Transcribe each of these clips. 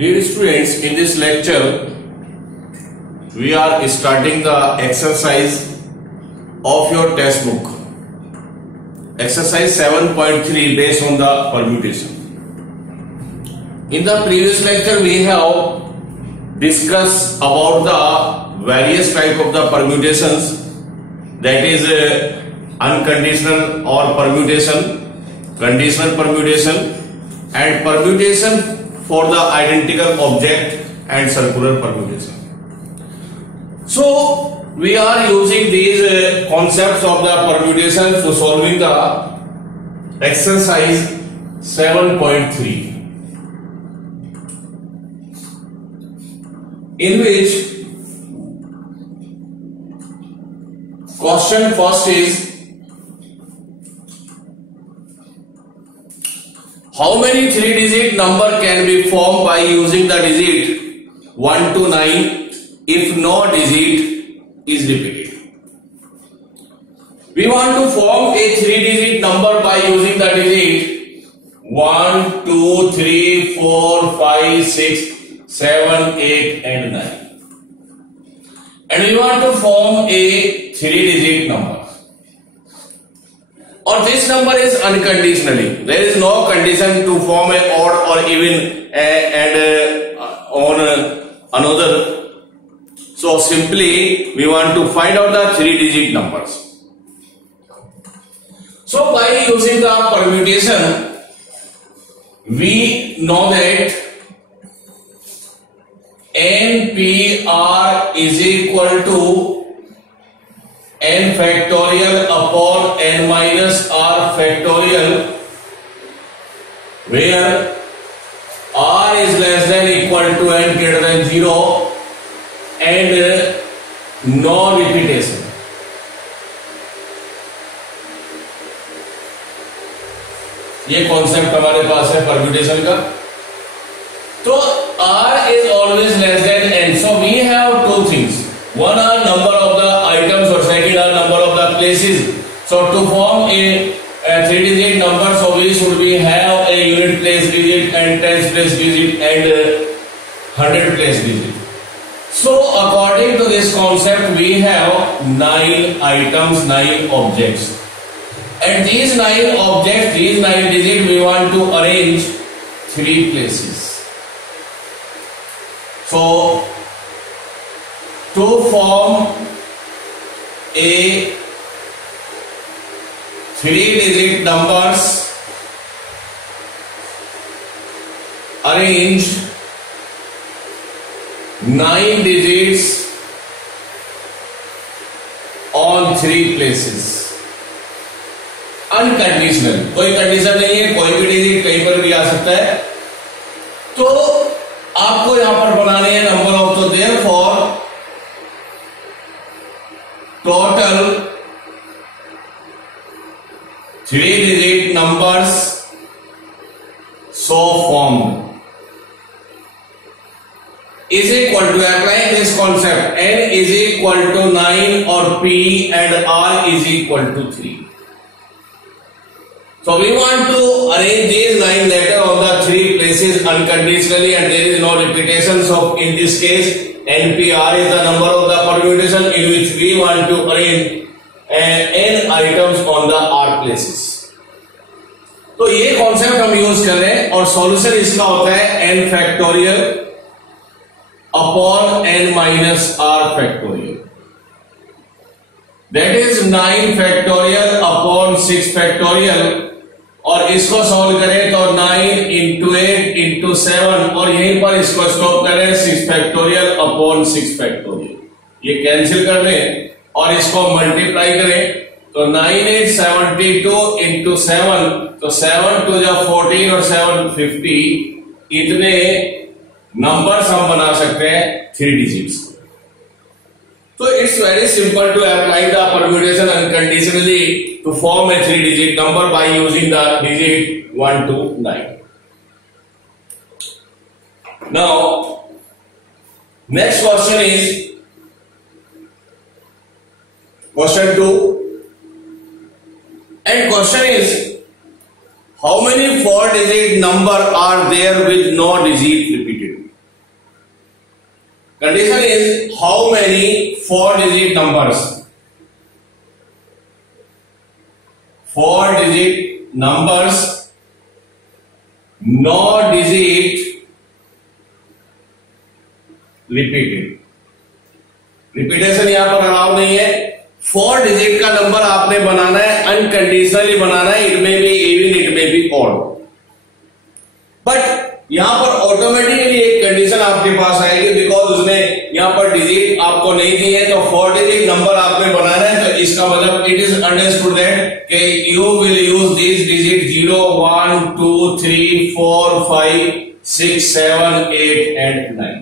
Dear students, in this lecture, we are starting the exercise of your test book. Exercise 7.3 based on the permutation. In the previous lecture, we have discussed about the various type of the permutations, that is unconditional or permutation, conditional permutation, and permutation for the identical object and circular permutation. So we are using these concepts of the permutation to solving the exercise 7.3, in which question first is, how many 3-digit number can be formed by using the digit 1 to 9 if no digit is repeated? We want to form a 3-digit number by using the digit 1, 2, 3, 4, 5, 6, 7, 8 and 9. And we want to form a 3-digit number. Or this number is unconditionally. There is no condition to form a odd or even on another. So simply we want to find out the 3-digit numbers. So by using the permutation, we know that NPR is equal to n factorial upon n minus r factorial, where r is less than equal to n greater than 0 and no repetition. ये concept हमारे पास है permutation का. तो r is always less than n, so we have two things. One are number of the items or second are number of the places. So to form a 3-digit number, so we should have a unit place digit and tens place digit and 100 place digit. So according to this concept, we have 9 items, 9 objects, and these 9 objects, these 9 digits, we want to arrange 3 places. So to form a 3-digit numbers arranged 9 digits on 3 places. Unconditional, कोई condition नहीं है, कोई भी digit कहीं पर भी आ सकता है. तो आपको यहां पर बनाने हैं नंबर ऑफ, तो therefore total 3-digit numbers so formed is equal to, applying this concept, n is equal to 9 or p and r is equal to 3. So we want to arrange these 9 letters on the 3 places unconditionally, and there is no repetition. So in this case, NPR is the number of the permutation in which we want to arrange n items on the r places. तो ये concept हम use कर रहे हैं, और solution इसका होता है n factorial upon n minus r factorial, that is 9 factorial upon 6 factorial. और इसको सॉल्व करें तो 9 इंटू 8 इंटू 7, और यहीं पर इसको स्टॉप करें 6 फैक्टोरियल अपॉन 6 फैक्टोरियल. ये कैंसिल कर दें और इसको मल्टीप्लाई करें तो 9 8 72 इंटू 7, तो 7 2 14 और 7 50. इतने नंबर्स हम बना सकते हैं 3 digits. So it's very simple to apply the permutation unconditionally to form a 3-digit number by using the digit 1 to 9. Now, next question is question 2, and question is, how many 4-digit number are there with no digit repeated? Condition is how many 4-digit numbers? 4-digit numbers, no digit repeated. Repetition यहां पर allow नहीं है. 4 digit का number आपने बनाना है, unconditionally बनाना है. It में be even, it में बी ऑड. बट यहां पर ऑटोमेटिकली एक कंडीशन आपके पास आएगी, बिकॉज उसने यहां पर डिजिट आपको नहीं दी है. तो 4 डिजिट नंबर आपने बनाना है. तो इसका मतलब इट इज अंडरस्टूड दैट कि you will use this digit 0, 1, 2, 3, 4, 5, 6, 7, 8 and 9.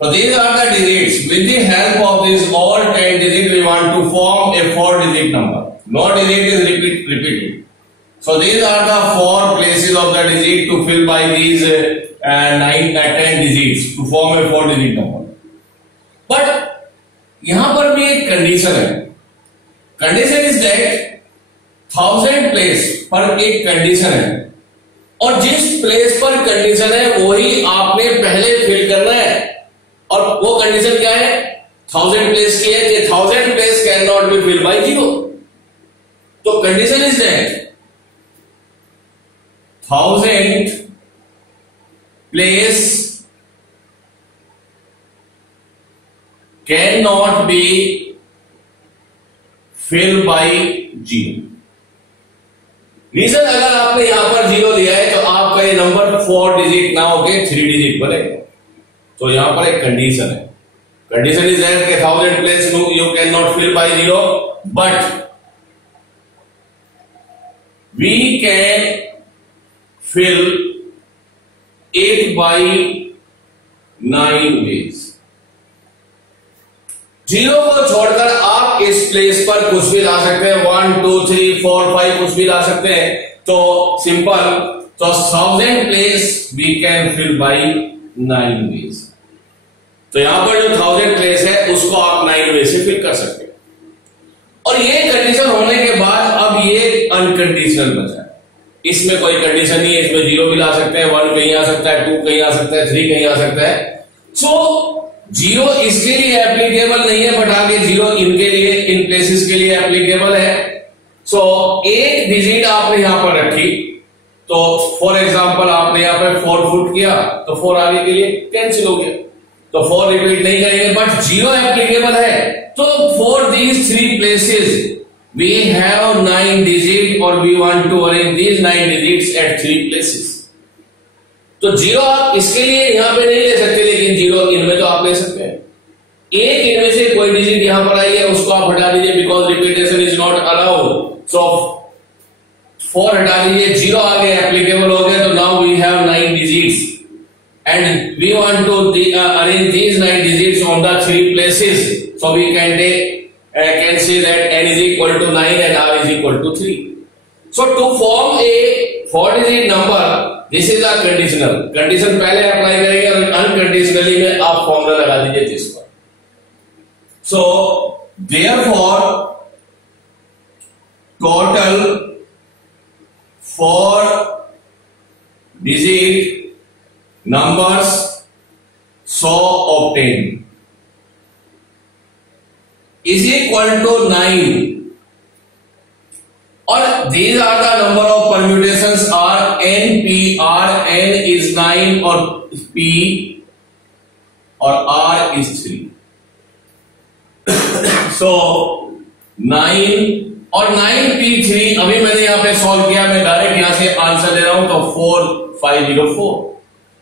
So these are the digits. With the help of this all 10 digits, we want to form a 4-digit number. No digit is repeated. So these are the 4 places of the digit to fill by these 10 digits to form a 4-digit number. But यहां पर भी एक condition है. Condition is that 1000 place पर एक condition है, और जिस प्लेस पर कंडीशन है वही आपने पहले फिल करना है. और वो कंडीशन क्या है? 1000 प्लेस की है कि 1000 place cannot be filled by 0. तो condition is that 1000 place cannot be filled by 0. Reason, अगर आपने यहां पर 0 दिया है तो आपका ये नंबर 4 डिजिट ना होके 3 डिजिट बनेगा. तो यहां पर एक कंडीशन है. Condition is that 1000 place you cannot fill by 0, but we can fill 8 by 9 ways. 0 को छोड़कर आप इस प्लेस पर कुछ भी ला सकते हैं. 1, 2, 3, 4, 5 कुछ भी ला सकते हैं. तो सिंपल. तो 1000 place we can fill by 9 ways. तो यहां पर जो 1000 प्लेस है उसको आप 9 वे से फिल कर सकते हैं. और ये कंडीशन होने के बाद अब ये अनकंडीशनल बचा है. इसमें कोई कंडीशन नहीं है. इसमें 0 भी ला सकते हैं, 1 कहीं आ सकता है, 2 कहीं आ सकता है, 3 कहीं आ सकता है. सो 0 इसके लिए एप्लीकेबल नहीं है, बट आगे 0 इनके लिए, इन प्लेसेस के लिए एप्लीकेबल है. सो एक डिजिट आपने यहां पर रखी, तो फॉर एग्जांपल आपने यहां पर 4 फुट किया, तो 4 आगे के लिए कैंसिल हो गया. तो 4 रिपीट नहीं करेंगे, बट 0 एप्लीकेबल है. तो for these 3 places we have 9 digits, or we want to arrange these 9 digits at 3 places. तो 0 आप इसके लिए यहां पे नहीं ले सकते, लेकिन 0 इनमें तो आप ले सकते हैं. एक इनमें से कोई डिजिट यहां पर आई है, उसको आप हटा दीजिए, because repetition is not allowed. So 4 हटा दीजिए, 0 आगे एप्लीकेबल हो गया. तो now we have 9 digits and we want to arrange these 9 digits on the 3 places. So we can say that n is equal to 9 and r is equal to 3. So to form a 4-digit number, this is a conditional. Condition पहले apply करेंगे और unconditionally में आप formula लगा दीजिए जिस पर. So therefore total 4-digit numbers so obtained is equal to 9, or these are the number of permutations are n, p, r. N is 9 or p or r is 3. So 9 और 9p3 अभी मैंने यहां पे solve किया. मैं direct यहां से answer दे रहा हूं. तो 4504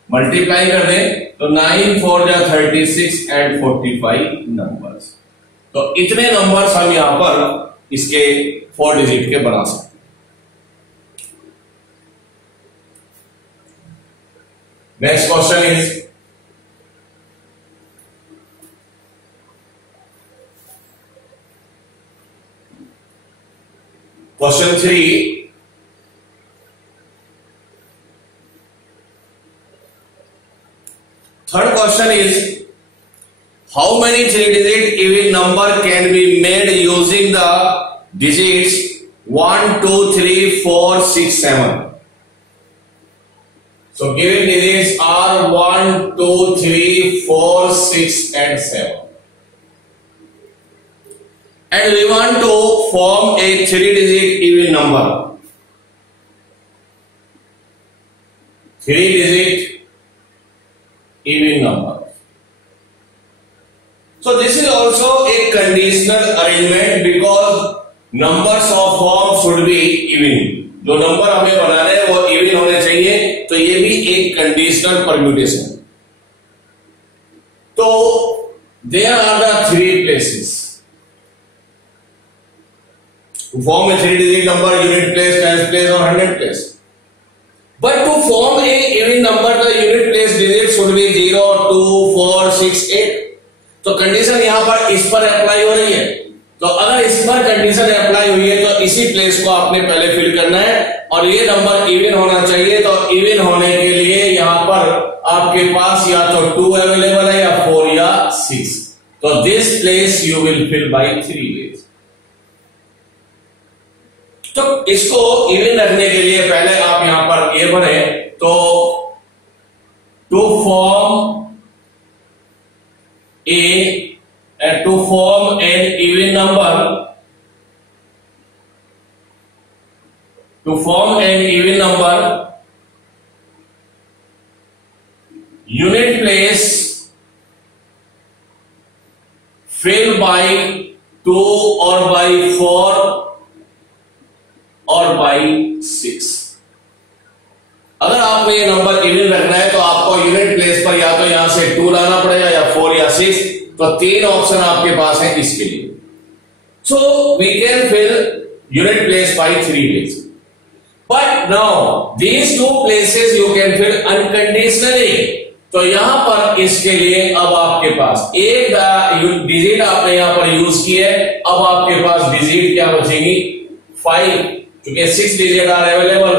मल्टीप्लाई कर दें तो 9 4 जा 36 एंड 45 नंबर्स. तो इतने नंबर्स हम यहां पर इसके 4 डिजिट के बना सकते हैं. Next question is question 3. Third question is, how many 3-digit even number can be made using the digits 1, 2, 3, 4, 6, 7? So given digits are 1, 2, 3, 4, 6 and 7. And we want to form a 3-digit even number. 3-digit even number. So this is also a conditional arrangement because numbers of form should be even. जो number हमें बनाने हैं वो even होने चाहिए, तो ये भी एक कंडीशनल परम्यूटेशन. तो there are the 3 places to form a 3-digit number: unit place, tens place और 100 place. But to form a even number, the unit place digit should be 0, 2, 4, 6, 8. तो कंडीशन यहां पर इस पर अप्लाई हो रही है. तो अगर इस पर कंडीशन अप्लाई हुई है तो इसी प्लेस को आपने पहले फिल करना है और ये नंबर इवन होना चाहिए. तो इवन होने के लिए यहां पर आपके पास या तो 2 अवेलेबल है या 4 या 6. तो this place you will fill by 3 ways. तो इसको इवन रखने के लिए पहले आप यहां पर ये बने तो to form to form an even number, unit place fill by 2 or by 4 or by 6. अगर आपको ये नंबर इवन रखना है तो आपको यूनिट प्लेस पर या तो यहां से 2 लाना पड़ेगा या 4 या 6. तो 3 ऑप्शन आपके पास है इसके लिए. So we can fill unit place by 3 ways. But now these 2 places you can fill unconditionally. तो यहां पर इसके लिए अब आपके पास एक डिजिट आपने यहां पर यूज की है. अब आपके पास डिजिट क्या बचेगी? 5. क्योंकि 6 डिजिट आर अवेलेबल,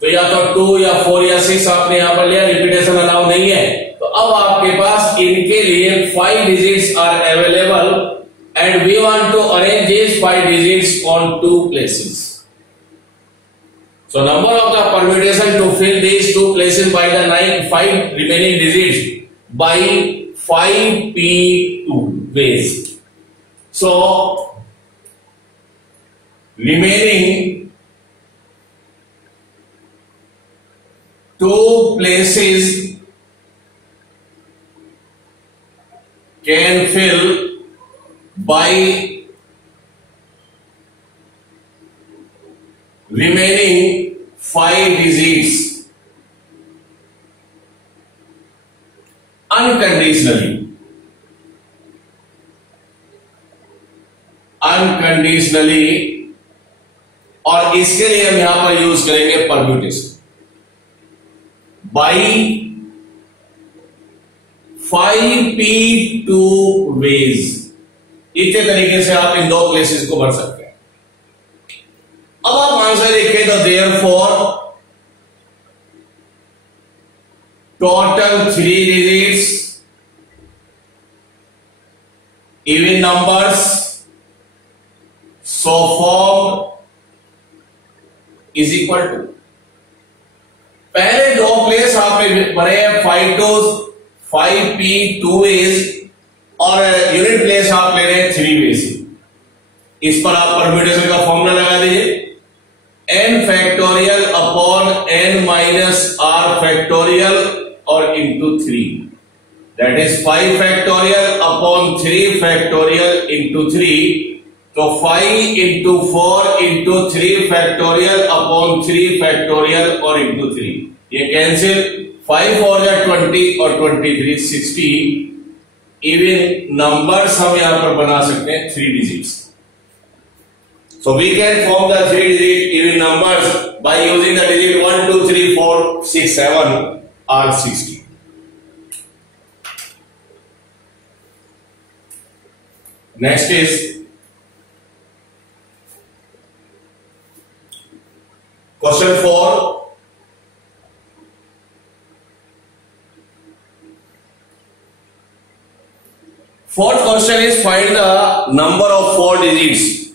तो या तो 2 या 4 या 6 आपने यहां पर लिया. रिपीटेशन अलाउ नहीं है. तो अब आपके पास इनके लिए 5 digits are available and we want to arrange these 5 digits on 2 places. So number of the permutation to fill these 2 places by the 5 remaining digits by 5p2 ways. So remaining 2 places can fill by remaining 5 digits unconditionally. और इसके लिए हम यहां पर use करेंगे permutation by 5p2 ways. इतने तरीके से आप इन 2 प्लेसेस को भर सकते हैं. अब आप आंसर लिखें तो therefore total 3 digits even numbers so formed is equal to. पहले 2 प्लेस आपने भरे हैं 5p2 ways और यूनिट प्लेस आप ले रहे हैं 3 ways. इस पर आप परम्यूटेशन का फॉर्मूला लगा दीजिए. n factorial upon n minus r factorial और into 3. That is 5 factorial upon 3 factorial into 3. तो 5 into 4 into 3 factorial upon 3 factorial और इंटू 3. ये कैंसिल. 5 4 या 20 और 23 60. इवन नंबर्स हम यहां पर बना सकते हैं 3 digits. So we can form the 3-digit even numbers by using the digit 1, 2, 3, 4, 6, 7 or 60. Next is question 4. Fourth question is find the number of 4 digits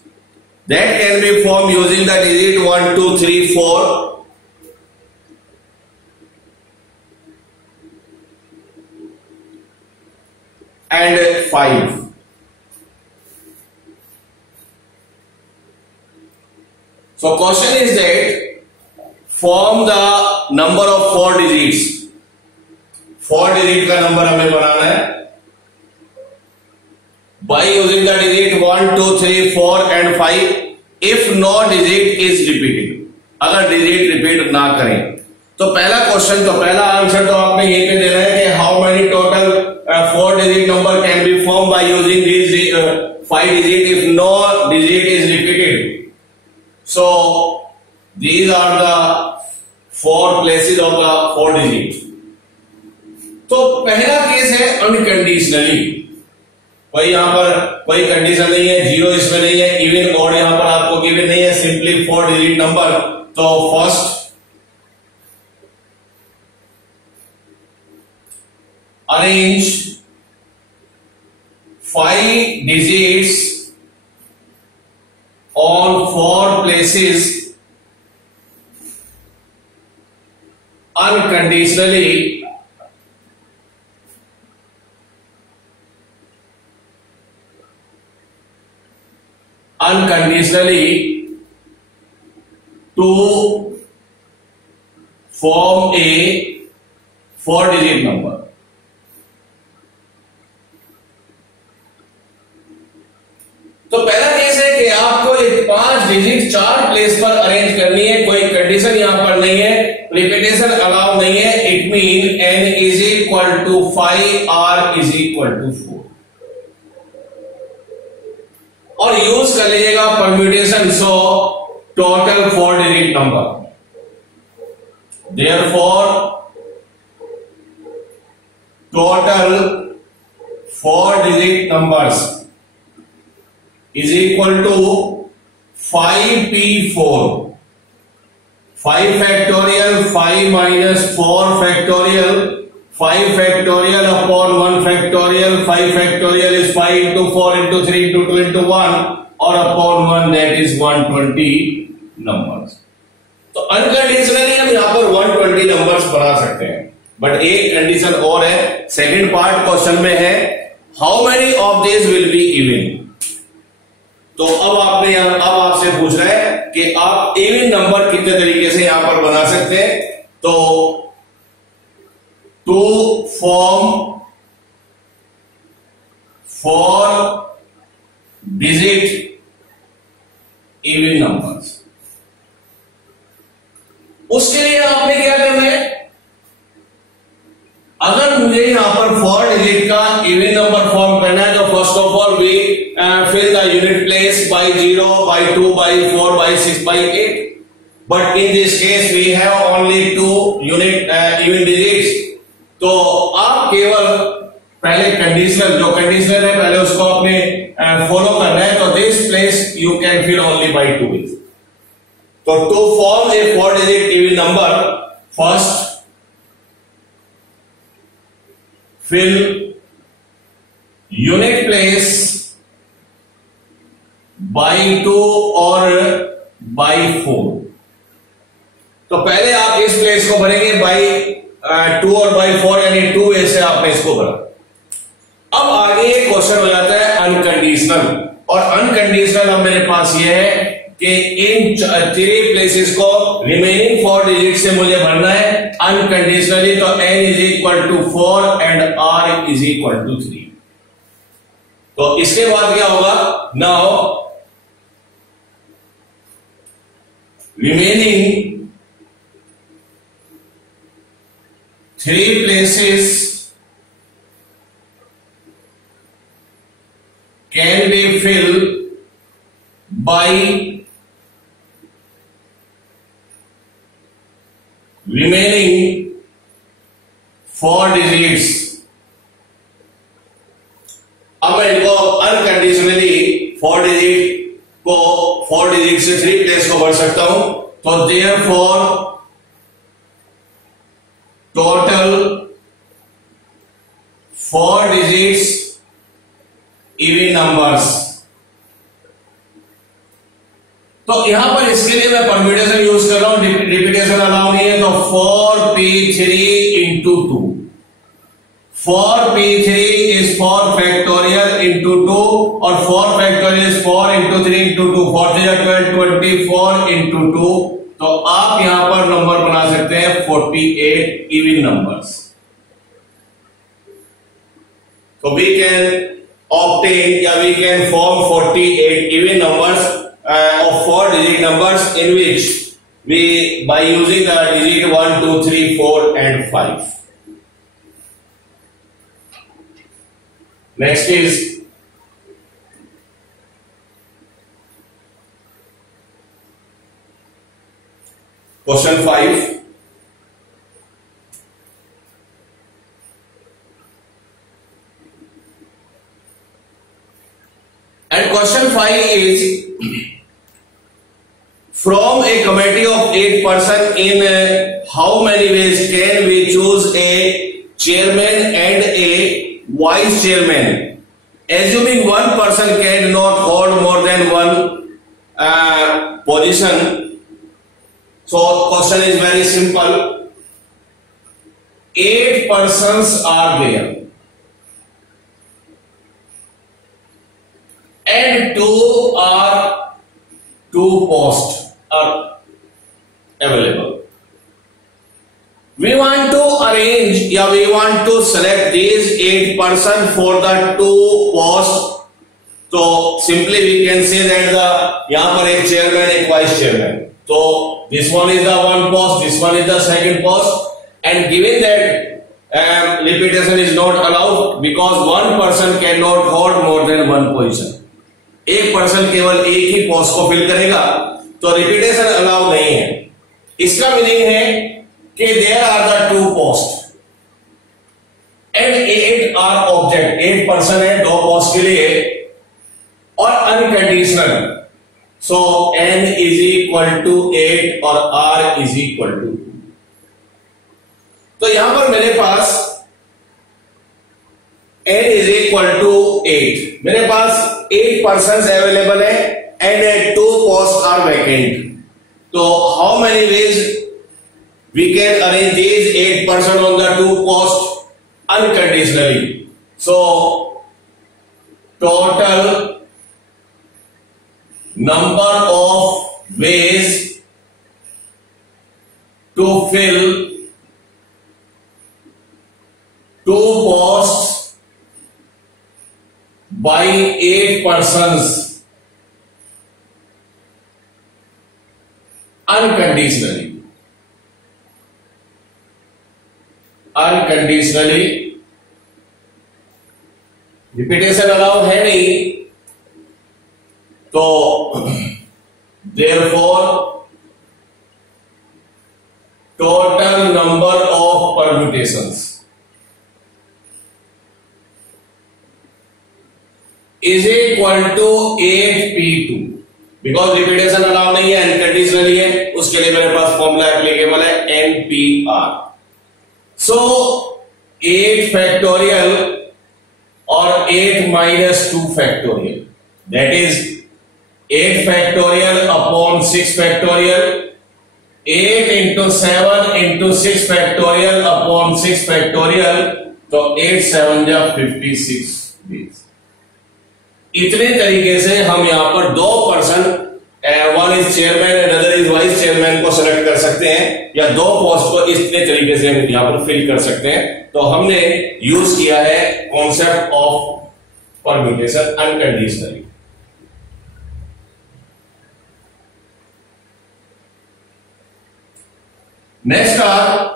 that can be formed using the digit 1, 2, 3, 4 and 5. So question is that form the number of 4 digits. 4 digit का number हमें बनाना है by using the digit 1, 2, 3, 4 and 5 if no digit is repeated. अगर digit repeat ना करें तो पहला question, तो पहला आंसर तो आपने यहीं पे देना है कि how many total 4 digit number can be formed by using these 5 digit if no digit is repeated. So these are the 4 places of the 4 digit. तो पहला केस है अनकंडीशनली, कोई यहां पर कोई कंडीशन नहीं है, जीरो इसमें नहीं है, इवन ऑड यहां पर आपको गिवन नहीं है, सिंपली 4 डिजिट नंबर. तो first arrange 5 digits on 4 places unconditionally to form a 4 digit number. तो पहला केस है कि आपको ये 5 डिजिट 4 प्लेस पर अरेंज करनी है, कोई कंडीशन यहां पर नहीं है, रिपीटेशन अलाउ नहीं है. It mean n is equal to 5, r is equal to 4. और यूज कर लीजिएगा permutation. So total 4 digit number, therefore total 4 digit numbers is equal to 5p4. 5 factorial, 5 minus 4 factorial, 5 factorial upon 1 factorial. 5 factorial is 5 into 4 into 3 into 2 into 1 or upon 1, that is 120 numbers. तो unconditionally हम यहां पर 120 numbers बना सकते हैं, but एक condition और है. सेकंड पार्ट क्वेश्चन में है how many of this will be even. तो अब आपसे पूछ रहा है कि आप इवन नंबर कितने तरीके से यहां पर बना सकते हैं. तो to form 4 digit even numbers, उसके लिए आपने क्या करना है. अगर मुझे यहां पर 4 डिजिट का इवन नंबर फॉर्म करना है तो first of all we fill the unit place by 0, by 2, by 4, by 6, by 8. But in this case we have only 2 unit even digits. तो आप केवल पहले कंडीशनल, जो कंडीशनल है पहले उसको आपने फॉलो करना है. तो this place you can fill only by 2. तो to form a 4 digit even number, first fill unit place by 2 और by 4. तो पहले आप इस प्लेस को भरेंगे बाई 2 और बाई 4, यानी 2 ऐसे आपने इसको भरा. अब आगे एक क्वेश्चन हो जाता है अनकंडीशनल, और अनकंडीशनल अब मेरे पास ये है कि इन 3 प्लेसेस को रिमेनिंग 4 डिजिट से मुझे भरना है अनकंडीशनली. तो n is equal to 4 and r is equal to 3. तो इसके बाद क्या होगा, now remaining 3 places can be filled by remaining 4 digits. अब मैं इनको अनकंडीशनली 4 डिजिट को 4 डिजिट से 3 प्लेस को भर सकता हूं. तो therefore total 4 digits even numbers. तो यहां पर इसके लिए मैं परम्यूटेशन यूज कर रहा हूं, रिपीटेशन अलाउ नहीं है. तो 4p3 into 2. 4p3 is 4 factorial into 2 और 4 factorial is 4 into 3 into 2, 4 12 24 into 2। तो आप यहां पर नंबर बना सकते हैं 48 इवन नंबर्स। तो वी कैन obtain या we can form 48 even numbers of 4 digit numbers in which we by using the digit 1 2 3 4 and 5. Next is question 5. And question 5 is, from a committee of 8 persons, in how many ways can we choose a chairman and a vice chairman? Assuming one person cannot hold more than one position. So question is very simple. 8 persons are there. And two posts are available. We want to arrange या we want to select these 8 persons for the 2 posts. तो simply we can say that यहाँ पर एक chairman एक vice chairman. So this one is the one post, this one is the second post, and given that repetition is not allowed because one person cannot hold more than one position. एक person केवल एक ही post को fill करेगा, तो repetition allow नहीं है। इसका meaning है कि there are the 2 post and 8 are object. 8 person है 2 पोस्ट के लिए और unconditional. So n is equal to 8 और r इज इक्वल टू 2। तो यहां पर मेरे पास n इज इक्वल टू 8, मेरे पास 8 persons अवेलेबल है एंड 2 posts आर वैकेंट। तो how many ways we can arrange these 8 persons on the 2 posts unconditionally? So total number of ways to fill 2 posts by 8 persons unconditionally. Repetition allow है नहीं, तो therefore total number of permutations is equal to 8p2। Because repetition allow नहीं है, unconditionally है, उसके लिए मेरे पास formula applicable है npr। सो 8 फैक्टोरियल और 8 minus 2 factorial, that is 8 factorial upon 6 factorial, 8 into 7 into 6 factorial upon 6 factorial, तो 8 7 जा 56 डेज। इतने तरीके से हम यहां पर 2 person, one is chairman and other is vice chairman को सेलेक्ट कर सकते हैं, या 2 पोस्ट को इतने तरीके से हम यहां पर फिल कर सकते हैं। तो हमने यूज किया है concept of permutation unconditionally. Next are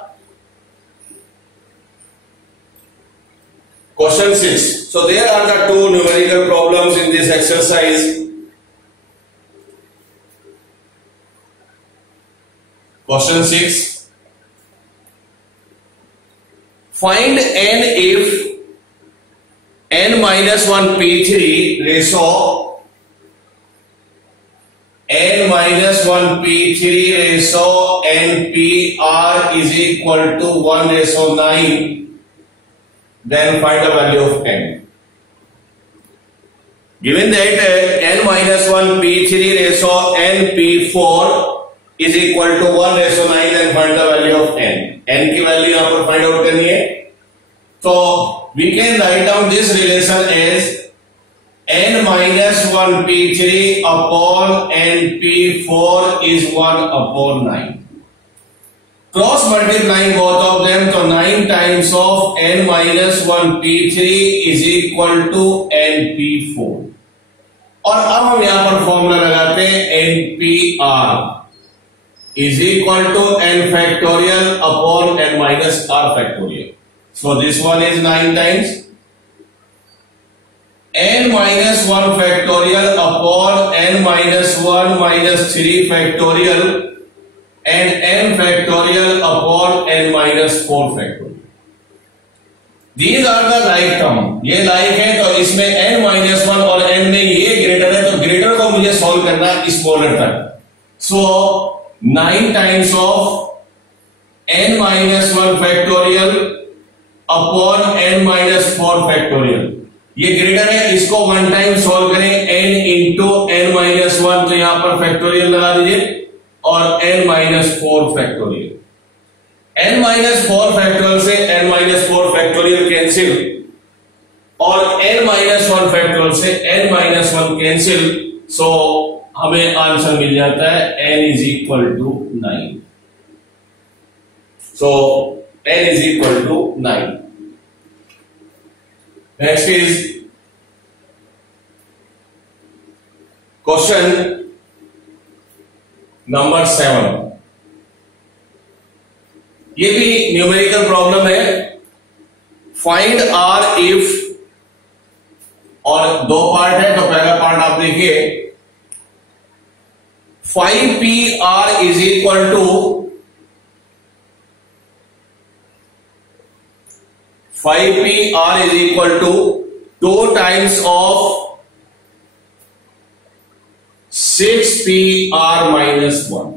question 6. So there are the 2 numerical problems in this exercise. Question 6. Find n if n minus 1 p3 ratio n minus 1 p3 ratio npr is equal to 1 ratio 9. Then find the value of n. Given that n minus 1 p3 ratio n p4 is equal to 1 ratio 9, then find the value of n. n की value यहां पर find out करनी है। तो we can write down this relation as n minus 1 p3 upon n p4 is 1 upon 9. Cross multiplying both of them, तो 9 times of n minus 1 p3 is equal to n p4. और अब हम यहां पर formula लगाते हैं npr is equal to n factorial upon n minus r factorial. So this one is 9 times n minus 1 factorial upon n minus 1 minus 3 factorial and n factorial upon n minus 4 factorial. These are the like term. ये like है तो इसमें n minus 1 और n में ये greater है, तो greater को मुझे सॉल्व करना स्मॉलर तक. So 9 times of n minus 1 factorial upon n minus 4 factorial. ये ग्रेटर है, इसको 1 टाइम सॉल्व करें n इंटू n माइनस 1, तो यहां पर फैक्टोरियल लगा दीजिए, और n minus 4 factorial. n minus 4 factorial से n माइनस 4 फैक्टोरियल कैंसिल, और n माइनस 1 फैक्टोरियल से n माइनस 1 कैंसिल. सो हमें आंसर मिल जाता है n is equal to 9. So n is equal to 9. Next is question number 7. ये भी numerical problem है. फाइंड आर इफ, और 2 पार्ट है, तो पहला पार्ट आप देखिए. 5pr is equal to 5pr is equal to 2 times of 6pr minus 1.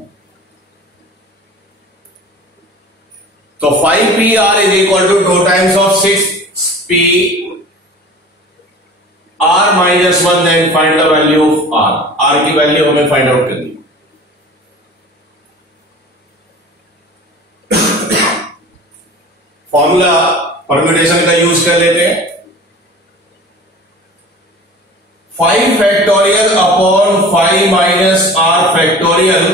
तो 5pr is equal to 2 times of 6pr minus 1. then find the value of r. r की value हमें find out करनी. Formula permutation का use कर लेते हैं. 5 factorial upon 5 minus r factorial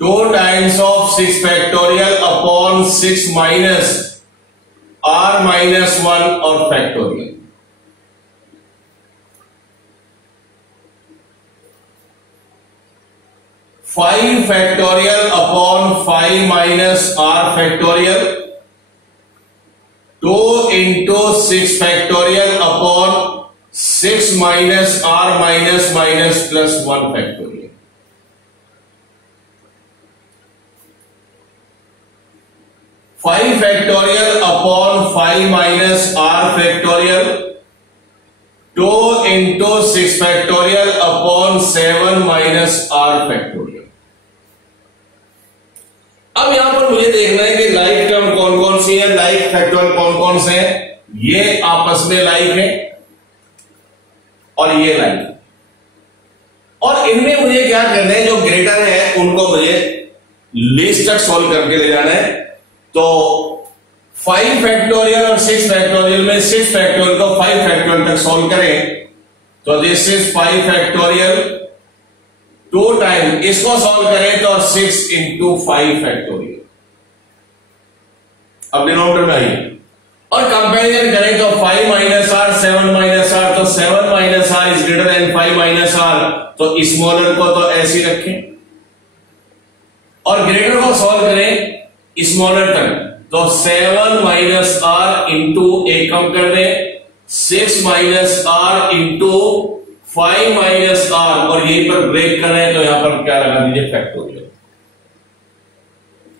2 times of 6 factorial upon 6 minus r minus 1 और factorial. Five factorial upon 5 minus r factorial 2 into 6 factorial upon 6 minus r minus minus plus 1 factorial. 5 factorial upon 5 minus r factorial 2 into 6 factorial upon 7 minus r factorial. अब यहां पर मुझे देखना है कि like term कौन कौन सी है, लाइक फैक्टोरियल कौन कौन से हैं. ये आपस में लाइक है और ये लाइक, और इनमें मुझे क्या करना है, जो ग्रेटर है उनको मुझे लीस्ट तक सॉल्व करके ले जाना है. तो 5 फैक्टोरियल और 6 फैक्टोरियल में 6 फैक्टोरियल को 5 फैक्टोरियल तक सॉल्व करें, तो दिस इज 5 फैक्टोरियल 2 टाइम, इसको सॉल्व करें तो 6 इंटू 5 फैक्टोरियल. अब डिनोमिनेटर में आइए और कंपैरिजन करें तो 5 माइनस आर 7 माइनस आर, तो 7 minus r is greater than 5 minus r, तो स्मॉलर को तो ऐसे ही रखें, और ग्रेटर को सॉल्व करें स्मॉलर तक, तो 7 माइनस आर इंटू एक कम कर दें 6 minus r into 5 minus r, और यहीं पर ब्रेक कर रहे हैं तो यहां पर क्या लगा दीजिए फैक्टोरियल.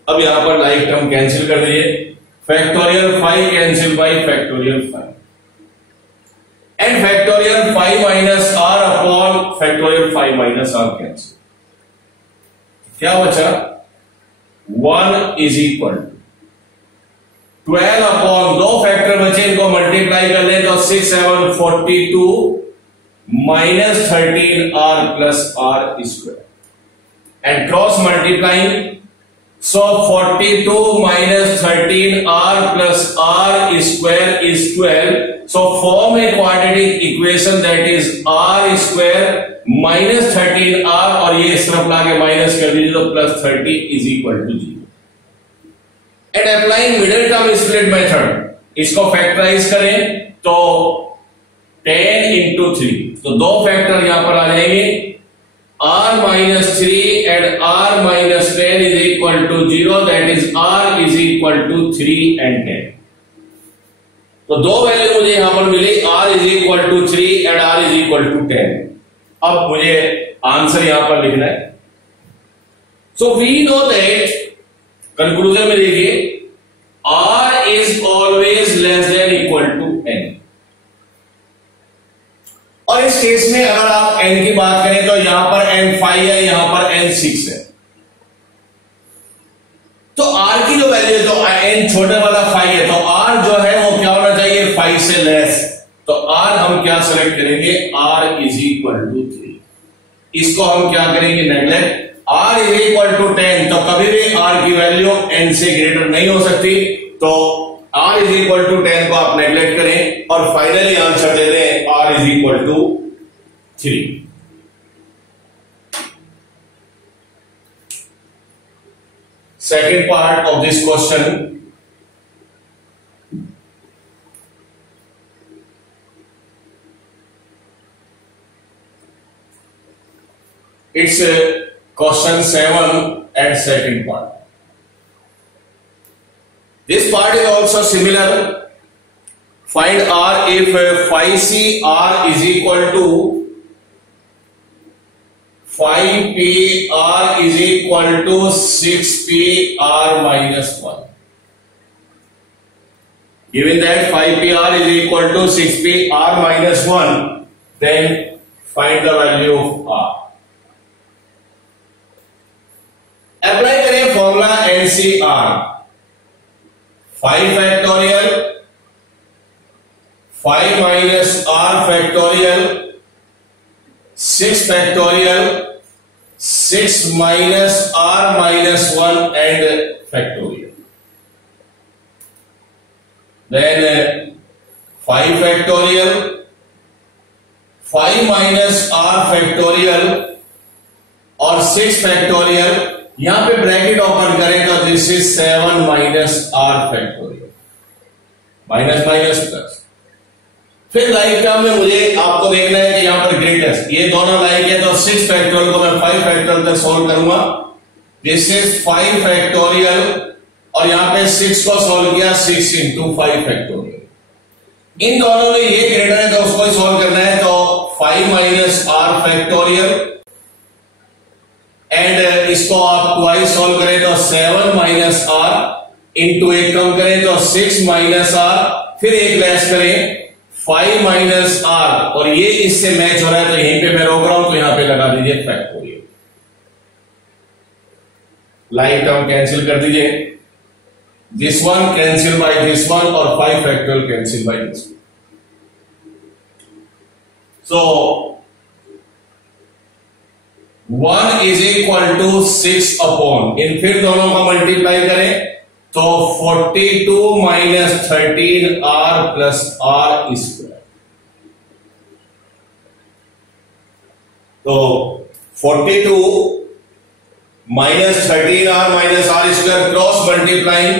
अब यहां पर लाइक टर्म कैंसिल कर दीजिए. Factorial 5 cancel by factorial 5 and factorial 5 minus r upon factorial 5 minus r cancel. क्या बचा? 1 इज इक्वल 12 अपॉन 2 फैक्टर बचे, इनको मल्टीप्लाई कर ले तो 6 7 42 minus 13 r plus r square, and cross multiplying So 42 minus 13r plus r square is 12. So form a quadratic equation that is r square minus 13r और ये इस तरफ लाके माइनस कर दीजिए तो plus 30 is equal to 0. And applying middle term split method, इसको factorise करें तो 10 into 3, तो दो फैक्टर यहां पर आ जाएंगे, r minus 3 and r minus 10 is equal to 0, that is r is equal to 3 and 10. तो दो वैल्यू मुझे यहां पर मिली, r is equal to 3 and r is equal to 10. अब मुझे आंसर यहां पर लिखना है. So we know that conclusion में देखिए r is always less than equal to n. और इस केस में अगर आप n की बात करें तो यहां पर n5 है, यहां पर n6 है, तो r की जो वैल्यू है तो n छोटे वाला 5 है, तो r जो है वो क्या होना चाहिए 5 से लेस. तो r हम क्या सेलेक्ट करेंगे, r इज इक्वल टू 3. इसको हम क्या करेंगे neglect. r is equal to 10, तो कभी भी r की वैल्यू n से ग्रेटर नहीं हो सकती, तो r इज इक्वल टू 10 को आप नेगलेक्ट करें और फाइनली आंसर दे दें r is equal to 3. Second part of this question, it's question 7 and second part. This part is also similar. Find r if 5c r is equal to 5p r is equal to 6p r minus 1. Given that 5p r is equal to 6p r minus 1, then find the value of r. Apply करें formula NCR. 5 factorial 5 minus r factorial 6 factorial 6 minus r minus 1 and factorial. Then 5 factorial 5 minus r factorial और 6 factorial, यहां पे bracket open करें तो this is 7 minus r factorial, minus minus plus. फिर like term में मुझे आपको देखना है कि यहां पर ग्रेटेस्ट, ये दोनों लाइक है तो 6 फैक्टोरियल को मैं 5 फैक्टोरियल तक सोल्व करूंगा. दिस इज 5 फैक्टोरियल और यहां पे 6 को सोल्व किया 6 into 5 फैक्टोरियल. इन दोनों में ये ग्रेटर है तो उसको सोल्व करना है, तो 5 माइनस r फैक्टोरियल एंड इसको आप ट्वाइस सोल्व करें तो 7 माइनस r इंटू एक कम करें तो 6 माइनस r, फिर एक लेस करें 5 माइनस r और ये इससे मैच हो रहा है तो यहीं पे मैं रोक रहा हूं, तो यहां पे लगा दीजिए फैक्टोरियल. लाइक टर्म कैंसिल कर दीजिए, this one cancel by this one और 5 factorial cancel by this one. So 1 is equal to 6 upon, इन फिर दोनों का मल्टीप्लाई करें तो 42 minus 13r plus r square. तो 42 minus 13r minus r square cross multiplying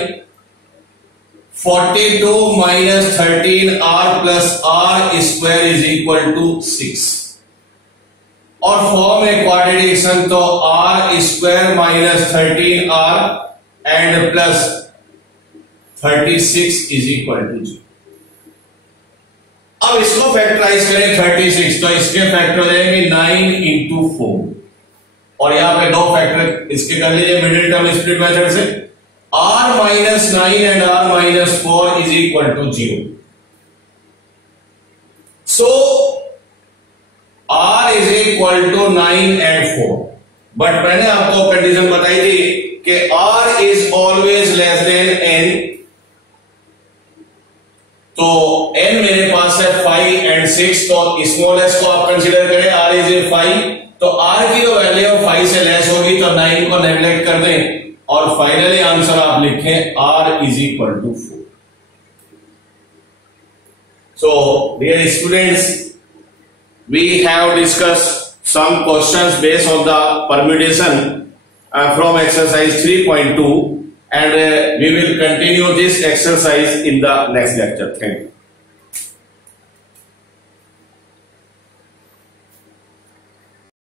42 minus 13r plus r square is equal to 6 और form a quadratic तो r square minus 13r and plus 36 is equal to 0. अब इसको factorise करें 36, तो इसके factor हो जाएंगे 9 into 4 और यहां पे दो फैक्टर इसके कर लीजिए मिडिल टर्म स्प्लिट मेथड से. r minus 9 and r minus 4 is equal to 0. So r is equal to 9 and 4, but मैंने आपको कंडीशन बताई थी कि r is always less than n. तो n मेरे पास है 5 एंड 6, तो स्मॉलेस्ट को आप कंसीडर करें, r इज 5, तो r की जो वैल्यू 5 से लेस होगी तो 9 को नेगलेक्ट कर दें और फाइनली आंसर आप लिखें r is equal to 4. So, dear students, we have discussed some questions based on the permutation from exercise 3.2, and we will continue this exercise in the next lecture. Thank you.